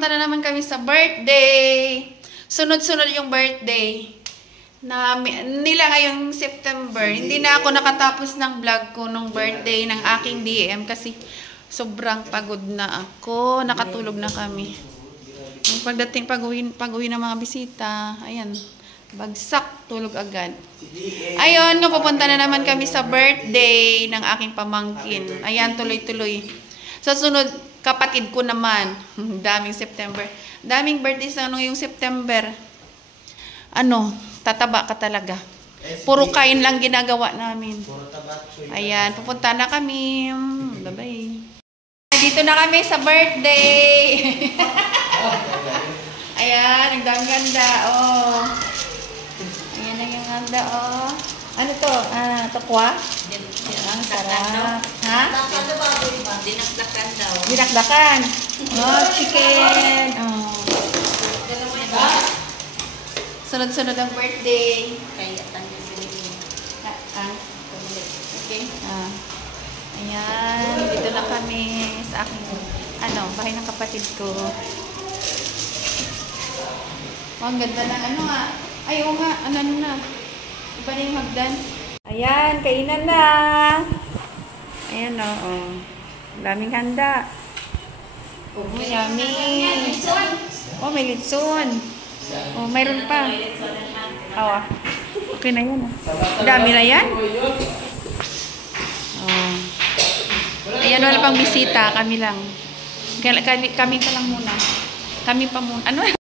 pupunta na naman kami sa birthday. Sunod-sunod yung birthday nila ngayong September. Hindi na ako nakatapos ng vlog ko nung birthday ng aking DM kasi sobrang pagod na ako. Nakatulog na kami. Yung pagdating pag-uwi ng mga bisita, ayan, bagsak, tulog agad. Ayun, pupunta na naman kami sa birthday ng aking pamangkin. Ayan, tuloy-tuloy. Sa sunod, kapatid ko naman. Daming September. Daming birthdays na yung September. Ano, tataba ka talaga. Puro kain lang ginagawa namin. Ayan, pupunta na kami. Bye-bye. Dito na kami sa birthday. Ayan, ang ganda. Oh. Ayan na yung handa, oh. Ano to? Tokwa? Ang sarap. Ha? Dinakdakan daw. Dinakdakan. Oh, chicken. Oh. Sunod-sunod ang birthday. Kaya tayo bilhin. Okay. Ayan. Dito na kami sa aking, bahay ng kapatid ko. Oh, ang ganda na. Ano nga? Ay, oo nga. Ano na? Iba na yung hagdan. Ayan, kainan na. Ayan, oh. Daming handa. Oh, yummy. Oh, may litson. Oh, mayroon pa. Oh, okay na yan. Dami na yan. Oh. Ayan, wala pang bisita. Kami lang. Kami pa lang muna. Kami pa muna. Ano?